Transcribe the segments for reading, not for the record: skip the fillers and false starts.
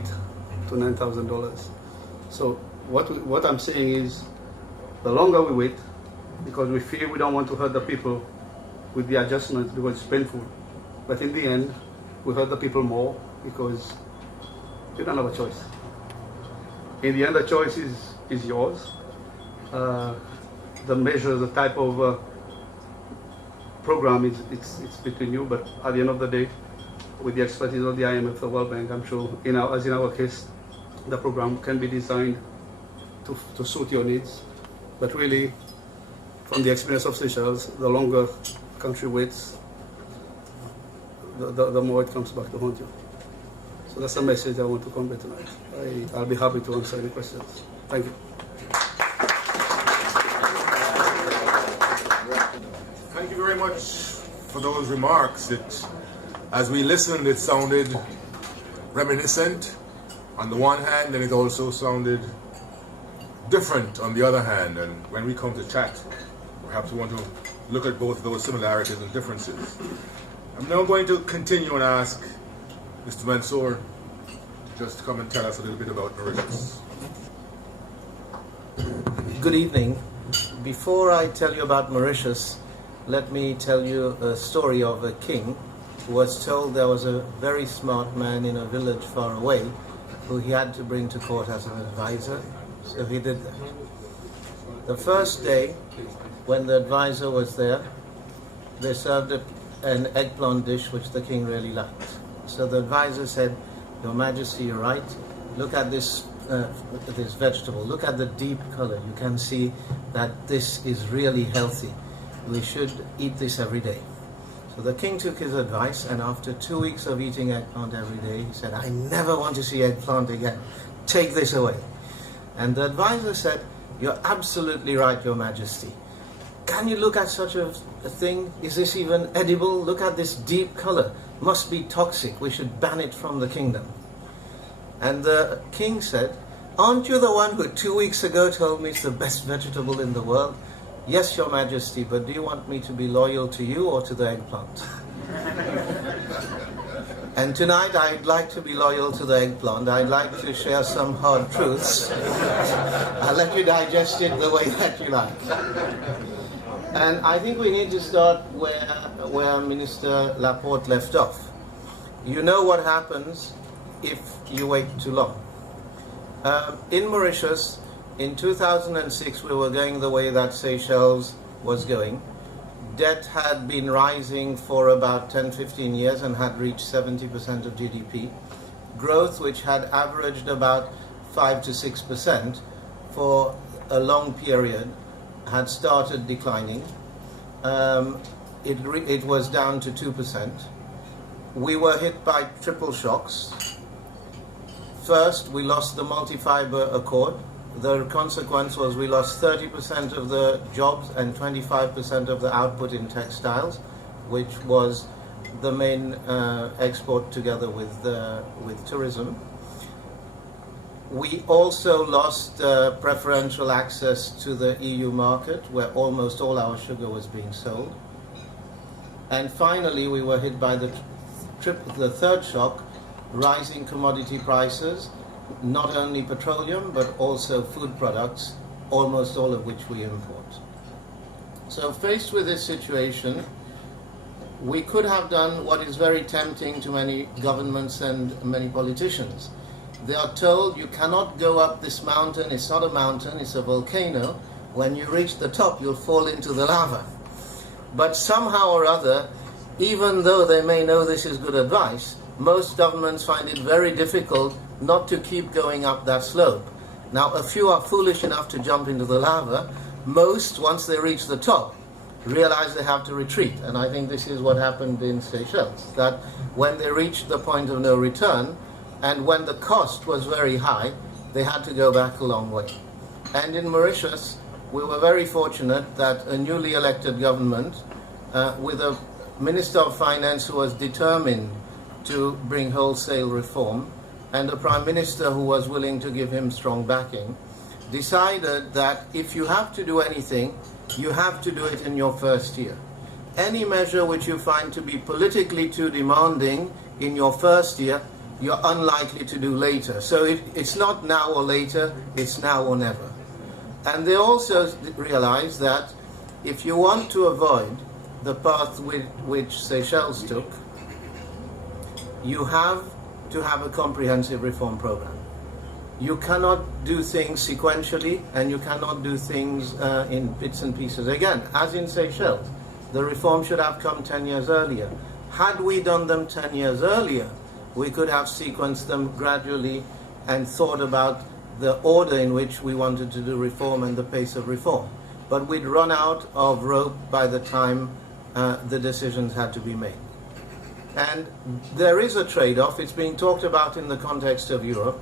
to $9,000. So what I'm saying is, the longer we wait, because we feel we don't want to hurt the people with the adjustments because it's painful, but in the end, we hurt the people more because you don't have a choice. In the end, the choice is yours. The measure, the type of program, it's between you, but at the end of the day, with the expertise of the IMF, the World Bank, I'm sure, as in our case, the program can be designed to suit your needs. But really, from the experience of Seychelles, the longer country waits, the more it comes back to haunt you. So that's the message I want to convey tonight. I'll be happy to answer any questions. Thank you. Thank you very much for those remarks. As we listened, it sounded reminiscent on the one hand, and it also sounded different on the other hand. And when we come to chat, perhaps we want to look at both those similarities and differences. I'm now going to continue and ask Mr. Mansour to just come and tell us a little bit about Mauritius. Good evening. Before I tell you about Mauritius, let me tell you a story of a king who was told there was a very smart man in a village far away who he had to bring to court as an advisor. So he did that. The first day, when the advisor was there, they served an eggplant dish which the king really liked. So the advisor said, "Your Majesty, you're right. Look at this vegetable. Look at the deep color. You can see that this is really healthy. We should eat this every day." So the king took his advice, and after 2 weeks of eating eggplant every day, he said, "I never want to see eggplant again. Take this away." And the advisor said, "You're absolutely right, Your Majesty. Can you look at such a thing? Is this even edible? Look at this deep color. Must be toxic. We should ban it from the kingdom." And the king said, "Aren't you the one who 2 weeks ago told me it's the best vegetable in the world?" "Yes, Your Majesty, but do you want me to be loyal to you or to the eggplant?" And tonight I'd like to be loyal to the eggplant. I'd like to share some hard truths. I'll let you digest it the way that you like. And I think we need to start where Minister Laporte left off. You know what happens if you wait too long. In Mauritius, in 2006, we were going the way that Seychelles was going. Debt had been rising for about 10-15 years and had reached 70% of GDP. Growth, which had averaged about 5 to 6% for a long period, had started declining. It was down to 2%. We were hit by triple shocks. First, we lost the multi-fiber accord. The consequence was we lost 30% of the jobs and 25% of the output in textiles, which was the main export together with tourism. We also lost preferential access to the EU market, where almost all our sugar was being sold. And finally, we were hit by the third shock, rising commodity prices, not only petroleum, but also food products, almost all of which we import. So faced with this situation, we could have done what is very tempting to many governments and many politicians. They are told, you cannot go up this mountain, it's not a mountain, it's a volcano. When you reach the top, you'll fall into the lava. But somehow or other, even though they may know this is good advice, most governments find it very difficult not to keep going up that slope. Now, a few are foolish enough to jump into the lava. Most, once they reach the top, realize they have to retreat. And I think this is what happened in Seychelles, that when they reached the point of no return, and when the cost was very high, they had to go back a long way. And in Mauritius, we were very fortunate that a newly elected government, with a Minister of Finance who was determined to bring wholesale reform, and a Prime Minister who was willing to give him strong backing, decided that if you have to do anything, you have to do it in your first year. Any measure which you find to be politically too demanding in your first year, you're unlikely to do later. So it's not now or later, it's now or never. And they also realize that if you want to avoid the path which Seychelles took, you have to have a comprehensive reform program. You cannot do things sequentially, and you cannot do things in bits and pieces. Again, as in Seychelles, the reform should have come 10 years earlier. Had we done them 10 years earlier, we could have sequenced them gradually and thought about the order in which we wanted to do reform and the pace of reform. But we'd run out of rope by the time the decisions had to be made. And there is a trade-off. It's being talked about in the context of Europe,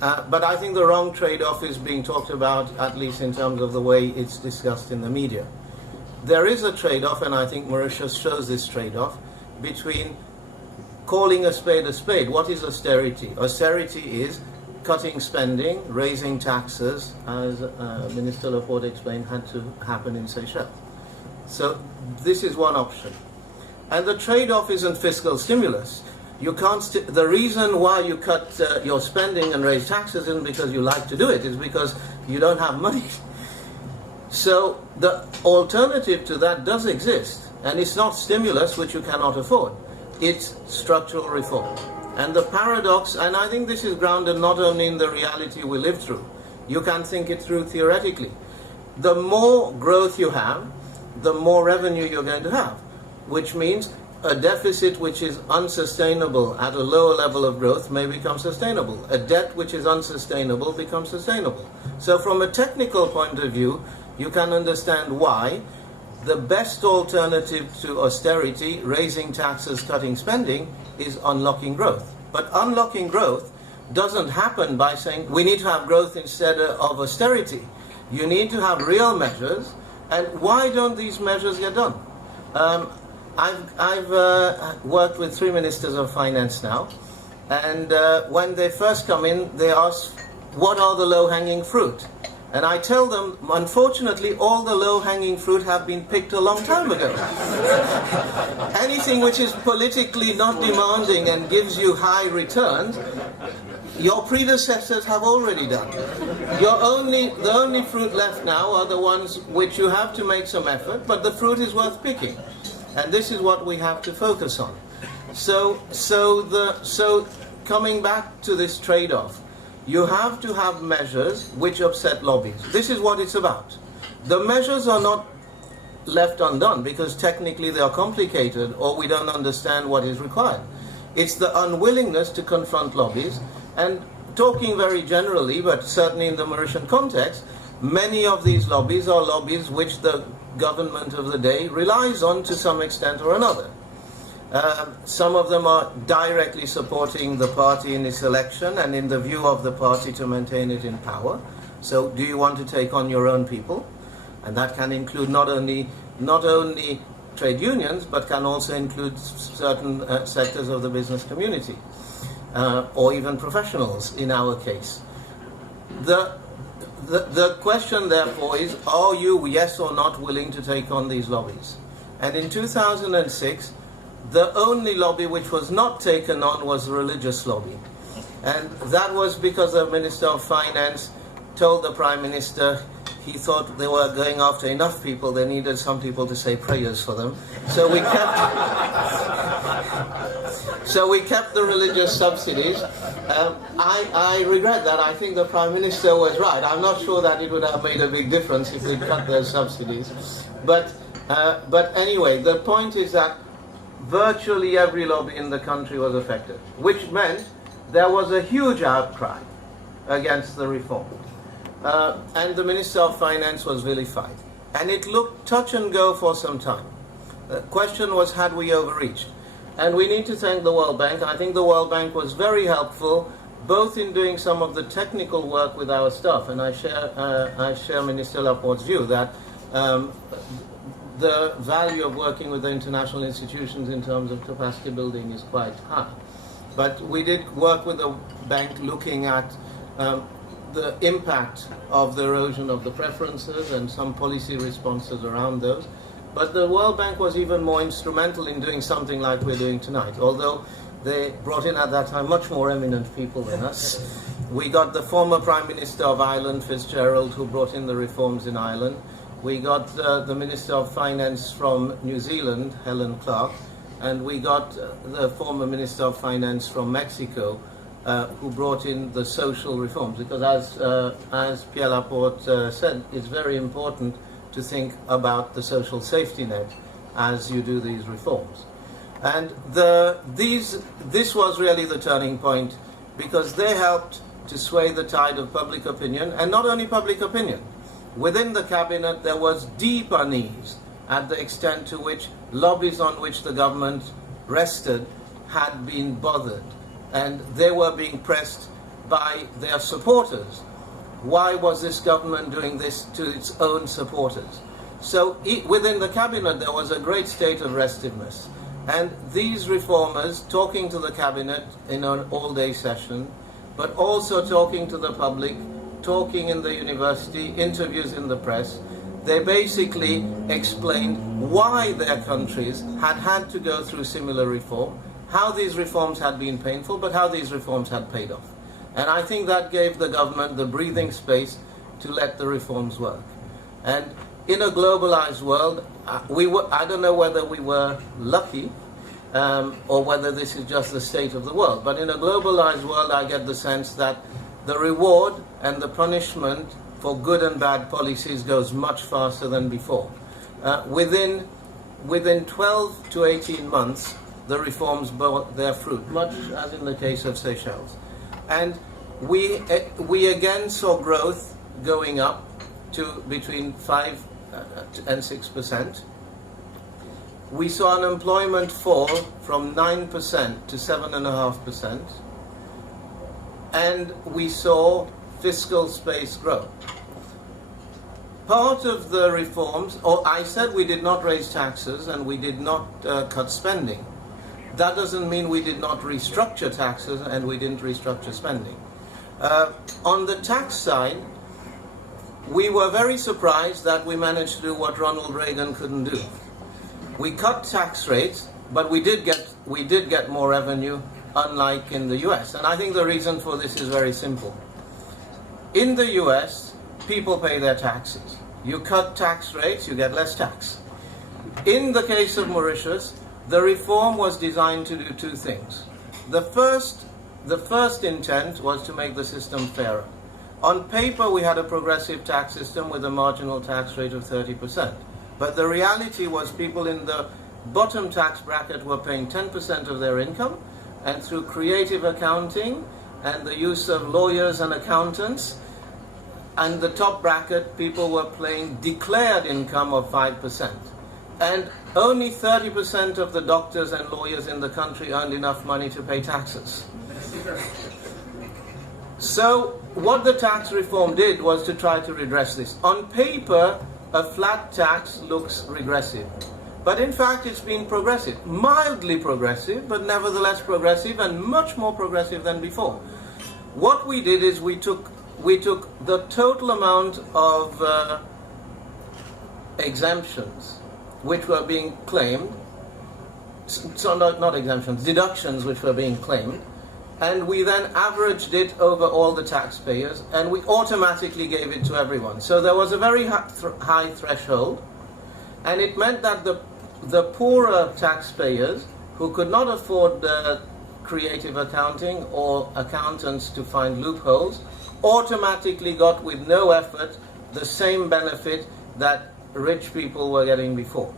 but I think the wrong trade-off is being talked about, at least in terms of the way it's discussed in the media. There is a trade-off, and I think Mauritius shows this trade-off, between calling a spade a spade. What is austerity? Austerity is cutting spending, raising taxes, as Minister Laporte explained had to happen in Seychelles. So this is one option. And the trade-off isn't fiscal stimulus. You can't. The reason why you cut your spending and raise taxes isn't because you like to do it. It's because you don't have money. So the alternative to that does exist, and it's not stimulus, which you cannot afford. It's structural reform. And the paradox, and I think this is grounded not only in the reality we live through. You can think it through theoretically. The more growth you have, the more revenue you're going to have, which means a deficit which is unsustainable at a lower level of growth may become sustainable. A debt which is unsustainable becomes sustainable. So from a technical point of view, you can understand why the best alternative to austerity, raising taxes, cutting spending, is unlocking growth. But unlocking growth doesn't happen by saying we need to have growth instead of austerity. You need to have real measures. And why don't these measures get done? I've worked with 3 ministers of finance now, and when they first come in, they ask, what are the low-hanging fruit? And I tell them, unfortunately, all the low-hanging fruit have been picked a long time ago. Anything which is politically not demanding and gives you high returns, your predecessors have already done. The only fruit left now are the ones which you have to make some effort, but the fruit is worth picking. And this is what we have to focus on. So coming back to this trade-off, you have to have measures which upset lobbies. This is what it's about. The measures are not left undone because technically they are complicated or we don't understand what is required. It's the unwillingness to confront lobbies. And talking very generally, but certainly in the Mauritian context, many of these lobbies are lobbies which the government of the day relies on to some extent or another. Some of them are directly supporting the party in its election and in the view of the party to maintain it in power. So do you want to take on your own people? And that can include not only trade unions, but can also include certain sectors of the business community, or even professionals in our case. The question, therefore, is, are you, yes or not, willing to take on these lobbies? And in 2006, the only lobby which was not taken on was the religious lobby. And that was because the Minister of Finance told the Prime Minister he thought they were going after enough people, they needed some people to say prayers for them. So we kept the religious subsidies. I regret that. I think the Prime Minister was right. I'm not sure that it would have made a big difference if we'd cut those subsidies. But anyway, the point is that virtually every lobby in the country was affected, which meant there was a huge outcry against the reform. And the Minister of Finance was vilified. And it looked touch and go for some time. The question was, had we overreached? And we need to thank the World Bank. I think the World Bank was very helpful, both in doing some of the technical work with our staff, and I share Minister Laporte's view that the value of working with the international institutions in terms of capacity building is quite high. But we did work with the bank looking at the impact of the erosion of the preferences and some policy responses around those. But the World Bank was even more instrumental in doing something like we're doing tonight. Although They brought in at that time much more eminent people than us. We got the former Prime Minister of Ireland, Fitzgerald, who brought in the reforms in Ireland. We got the Minister of Finance from New Zealand, Helen Clark, and we got the former Minister of Finance from Mexico, who brought in the social reforms. Because as Pierre Laporte said, it's very important to think about the social safety net as you do these reforms. And this was really the turning point, because they helped to sway the tide of public opinion, and not only public opinion. Within the cabinet there was deep unease at the extent to which lobbies on which the government rested had been bothered, and they were being pressed by their supporters. Why was this government doing this to its own supporters? So within the cabinet there was a great state of restiveness, and these reformers, talking to the cabinet in an all-day session, but also talking to the public, talking in the university, interviews in the press, they basically explained why their countries had had to go through similar reform, how these reforms had been painful, but how these reforms had paid off. And I think that gave the government the breathing space to let the reforms work. And in a globalized world, I don't know whether we were lucky or whether this is just the state of the world, but in a globalized world I get the sense that the reward and the punishment for good and bad policies goes much faster than before. Within 12 to 18 months, the reforms bore their fruit, much as in the case of Seychelles. And we again saw growth going up to between 5 and 6%. We saw unemployment fall from 9% to 7.5%. And we saw fiscal space grow. Part of the reforms, I said we did not raise taxes and we did not cut spending. That doesn't mean we did not restructure taxes and we didn't restructure spending. On the tax side, we were very surprised that we managed to do what Ronald Reagan couldn't do. We cut tax rates, but we did get more revenue, unlike in the US. And I think the reason for this is very simple. In the US, people pay their taxes. You cut tax rates, you get less tax. In the case of Mauritius, the reform was designed to do two things. The first intent was to make the system fairer. On paper, we had a progressive tax system with a marginal tax rate of 30%. But the reality was people in the bottom tax bracket were paying 10% of their income, and through creative accounting and the use of lawyers and accountants, and the top bracket, people were paying declared income of 5%. And only 30% of the doctors and lawyers in the country earned enough money to pay taxes. So what the tax reform did was to try to redress this. On paper, a flat tax looks regressive. But in fact, it's been progressive. Mildly progressive, but nevertheless progressive, and much more progressive than before. What we did is we took the total amount of exemptions which were being claimed, so not exemptions, deductions which were being claimed, and we then averaged it over all the taxpayers, and we automatically gave it to everyone. So there was a very high threshold, and it meant that the poorer taxpayers who could not afford creative accounting or accountants to find loopholes automatically got, with no effort, the same benefit that rich people were getting before.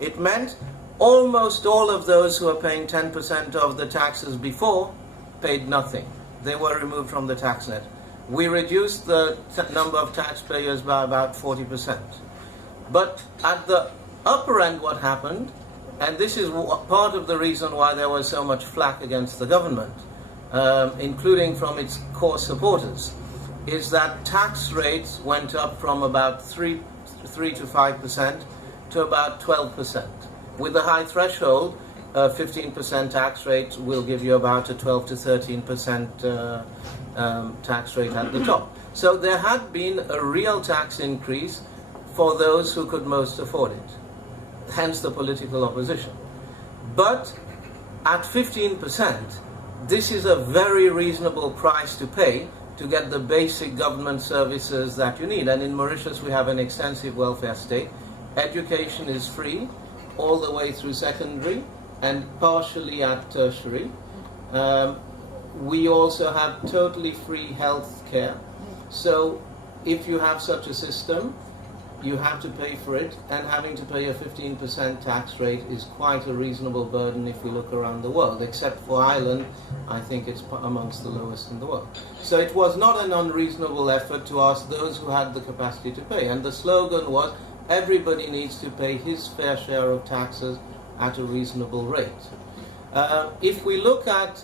It meant almost all of those who were paying 10% of the taxes before paid nothing. They were removed from the tax net. We reduced the number of taxpayers by about 40%. But at the upper end, what happened, and this is part of the reason why there was so much flack against the government, including from its core supporters, is that tax rates went up from about 3 to 5% to about 12%. With the high threshold, 15% tax rate will give you about a 12 to 13% tax rate at the top. So there had been a real tax increase for those who could most afford it, hence the political opposition. But at 15%, this is a very reasonable price to pay to get the basic government services that you need. And in Mauritius, we have an extensive welfare state. Education is free all the way through secondary and partially at tertiary. We also have totally free health care. So if you have such a system, you have to pay for it, and having to pay a 15% tax rate is quite a reasonable burden if we look around the world. Except for Ireland, I think it's amongst the lowest in the world. So it was not an unreasonable effort to ask those who had the capacity to pay. And the slogan was, everybody needs to pay his fair share of taxes at a reasonable rate. If we look at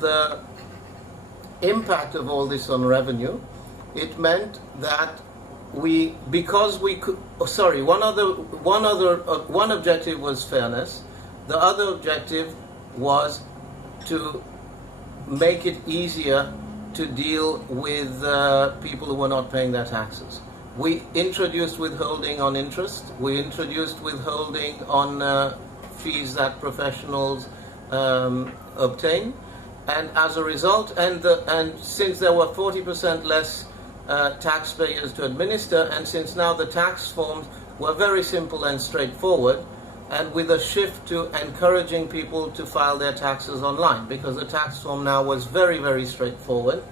the impact of all this on revenue, it meant that one objective was fairness. The other objective was to make it easier to deal with people who were not paying their taxes. We introduced withholding on interest. We introduced withholding on fees that professionals obtain. And as a result, and since there were 40% less taxpayers to administer, and since now the tax forms were very simple and straightforward, and with a shift to encouraging people to file their taxes online, because the tax form now was very, very straightforward,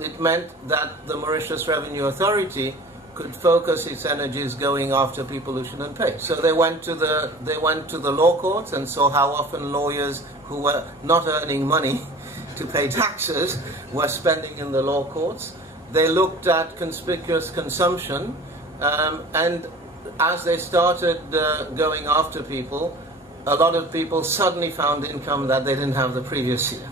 it meant that the Mauritius Revenue Authority could focus its energies going after people who shouldn't pay. So they went to the law courts and saw how often lawyers who were not earning money to pay taxes were spending in the law courts. They looked at conspicuous consumption, and as they started going after people, a lot of people suddenly found income that they didn't have the previous year.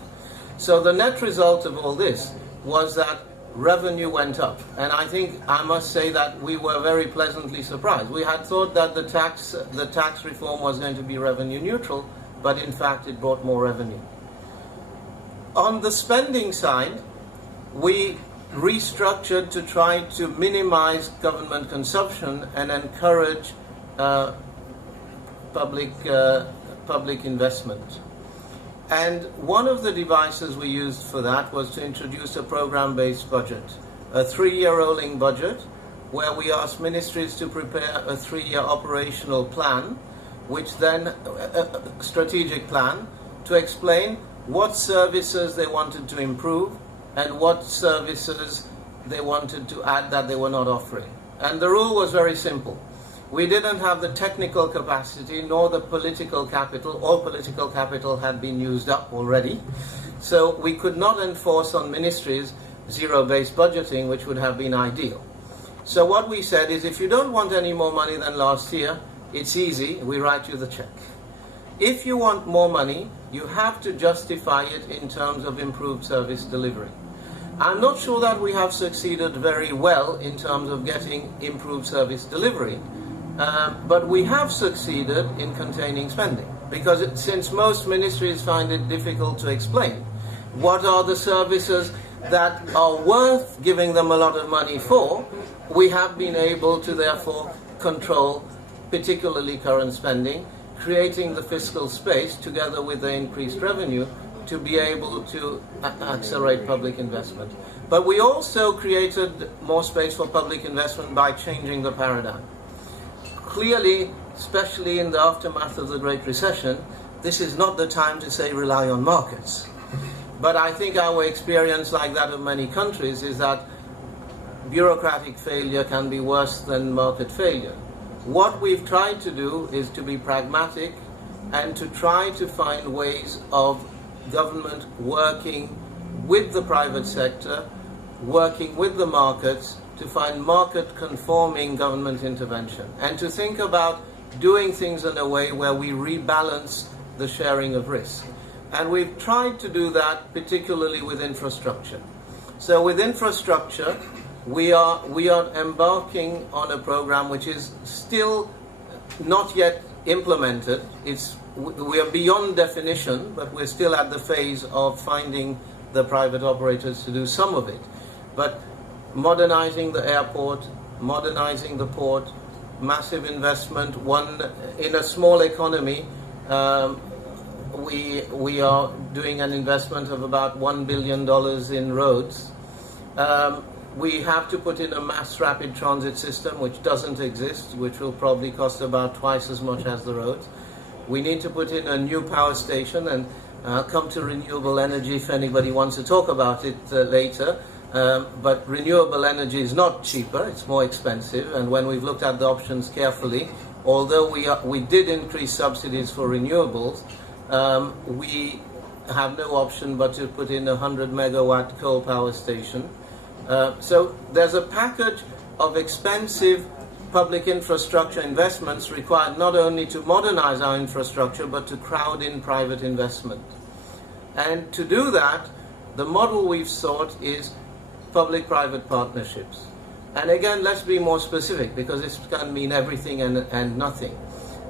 So the net result of all this was that revenue went up, and I think I must say that we were very pleasantly surprised. We had thought that the tax reform was going to be revenue neutral, but in fact it brought more revenue. On the spending side, we restructured to try to minimize government consumption and encourage public investment. And one of the devices we used for that was to introduce a program-based budget, a 3-year rolling budget, where we asked ministries to prepare a 3-year operational plan, which then, a strategic plan, to explain what services they wanted to improve and what services they wanted to add that they were not offering. And the rule was very simple. We didn't have the technical capacity nor the political capital. All political capital had been used up already. So we could not enforce on ministries zero-based budgeting, which would have been ideal. So what we said is, if you don't want any more money than last year, it's easy, we write you the check. If you want more money, you have to justify it in terms of improved service delivery. I'm not sure that we have succeeded very well in terms of getting improved service delivery, but we have succeeded in containing spending, because since most ministries find it difficult to explain what are the services that are worth giving them a lot of money for, we have been able to therefore control particularly current spending, creating the fiscal space together with the increased revenue to be able to accelerate public investment. But we also created more space for public investment by changing the paradigm. Clearly, especially in the aftermath of the Great Recession, this is not the time to say rely on markets. But I think our experience, like that of many countries, is that bureaucratic failure can be worse than market failure. What we've tried to do is to be pragmatic and to try to find ways of government working with the private sector, working with the markets, to find market-conforming government intervention, and to think about doing things in a way where we rebalance the sharing of risk. And we've tried to do that particularly with infrastructure. So with infrastructure, we are embarking on a program which is still not yet implemented. We are beyond definition, but we're still at the phase of finding the private operators to do some of it. But modernizing the airport, modernizing the port, massive investment, one in a small economy, we are doing an investment of about $1 billion in roads. We have to put in a mass rapid transit system, which doesn't exist, which will probably cost about twice as much as the roads. We need to put in a new power station, and I'll come to renewable energy if anybody wants to talk about it later. But renewable energy is not cheaper, it's more expensive, and when we've looked at the options carefully, although we did increase subsidies for renewables, we have no option but to put in a 100 megawatt coal power station. So there's a package of expensive public infrastructure investments required not only to modernize our infrastructure but to crowd in private investment. And to do that, the model we've sought is public-private partnerships. And again, let's be more specific, because this can mean everything and nothing.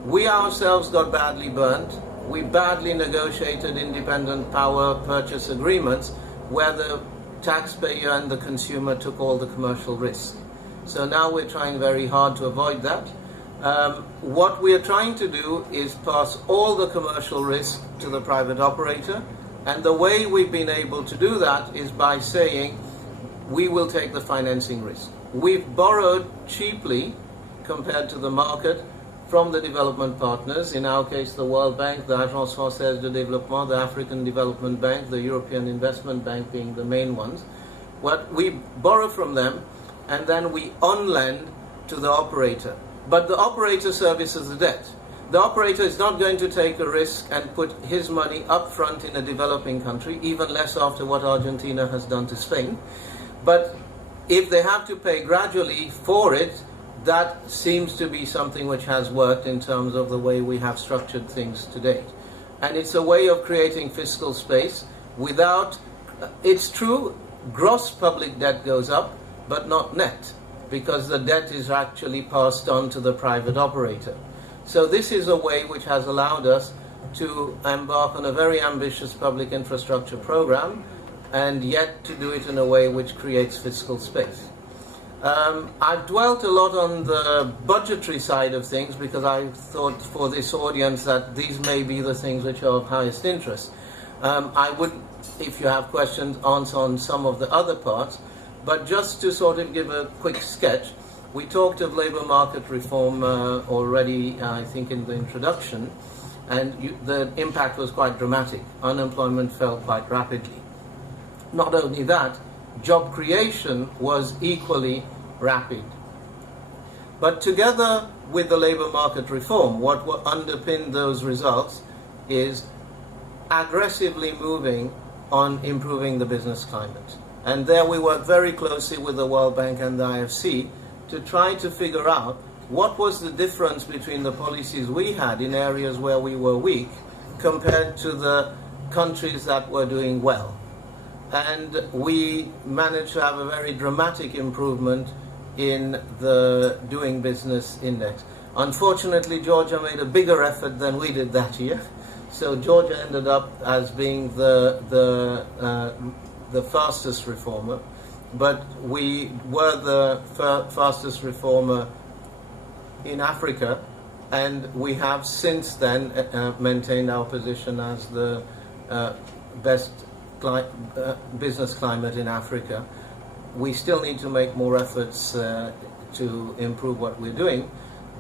We ourselves got badly burnt. We badly negotiated independent power purchase agreements where the taxpayer and the consumer took all the commercial risk. So now we're trying very hard to avoid that. What we are trying to do is pass all the commercial risk to the private operator, and the way we've been able to do that is by saying we will take the financing risk. We've borrowed cheaply compared to the market from the development partners, in our case the World Bank, the Agence Française de Développement, the African Development Bank, the European Investment Bank being the main ones. What we borrow from them, and then we on-lend to the operator. But the operator services the debt. The operator is not going to take a risk and put his money up front in a developing country, even less after what Argentina has done to Spain. But if they have to pay gradually for it, that seems to be something which has worked in terms of the way we have structured things to date. And it's a way of creating fiscal space without, it's true, gross public debt goes up, but not net, because the debt is actually passed on to the private operator. So this is a way which has allowed us to embark on a very ambitious public infrastructure program, and yet to do it in a way which creates fiscal space. I've dwelt a lot on the budgetary side of things because I thought for this audience that these may be the things which are of highest interest. I would, if you have questions, answer on some of the other parts, but just to sort of give a quick sketch, we talked of labour market reform already, I think, in the introduction, and the impact was quite dramatic. Unemployment fell quite rapidly. Not only that, job creation was equally rapid. But together with the labour market reform, what underpinned those results is aggressively moving on improving the business climate. And there we worked very closely with the World Bank and the IFC to try to figure out what was the difference between the policies we had in areas where we were weak compared to the countries that were doing well. And we managed to have a very dramatic improvement in the doing business index. Unfortunately, Georgia made a bigger effort than we did that year. So Georgia ended up as being the fastest reformer, but we were the fastest reformer in Africa, and we have since then maintained our position as the best business climate in Africa. We still need to make more efforts to improve what we're doing,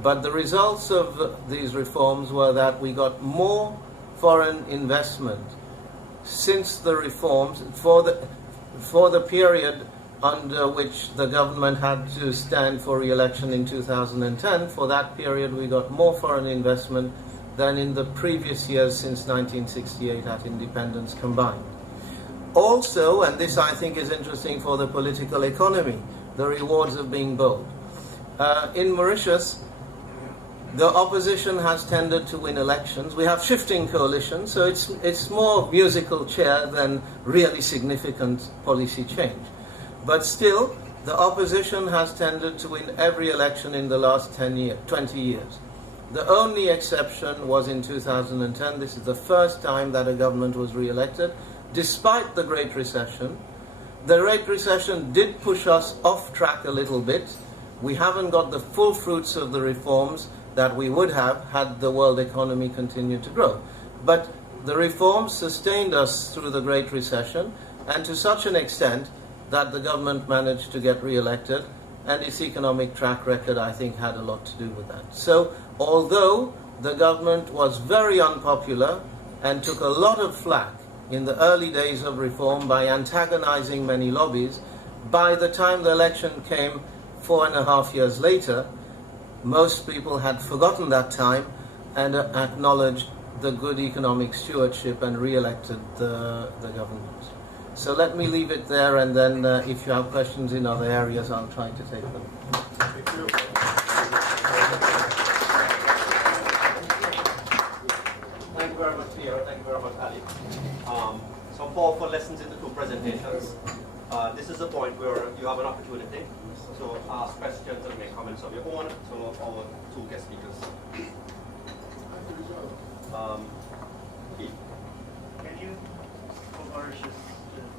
but the results of these reforms were that we got more foreign investment since the reforms for the period under which the government had to stand for re-election in 2010. For that period we got more foreign investment than in the previous years since 1968 at independence combined. Also, and this I think is interesting for the political economy, the rewards of being bold. In Mauritius, the opposition has tended to win elections. We have shifting coalitions, so it's more musical chair than really significant policy change. But still, the opposition has tended to win every election in the last 20 years. The only exception was in 2010. This is the first time that a government was re-elected, despite the Great Recession. The Great Recession did push us off track a little bit. We haven't got the full fruits of the reforms that we would have had the world economy continued to grow. But The reforms sustained us through the Great Recession, and to such an extent that the government managed to get re-elected, and its economic track record, I think, had a lot to do with that. So, although the government was very unpopular and took a lot of flack in the early days of reform by antagonizing many lobbies, by the time the election came 4.5 years later, most people had forgotten that time and acknowledged the good economic stewardship and re-elected the government. So let me leave it there, and then if you have questions in other areas, I'll try to take them. Thank you. Thank you very much, Leo. Thank you very much, Ali. So Paul, for lessons in the two presentations, this is the point where you have an opportunity to ask questions and make comments of your own to our two guest speakers. Keith. Can you, for Mauritius,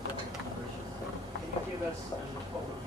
can you give us an overview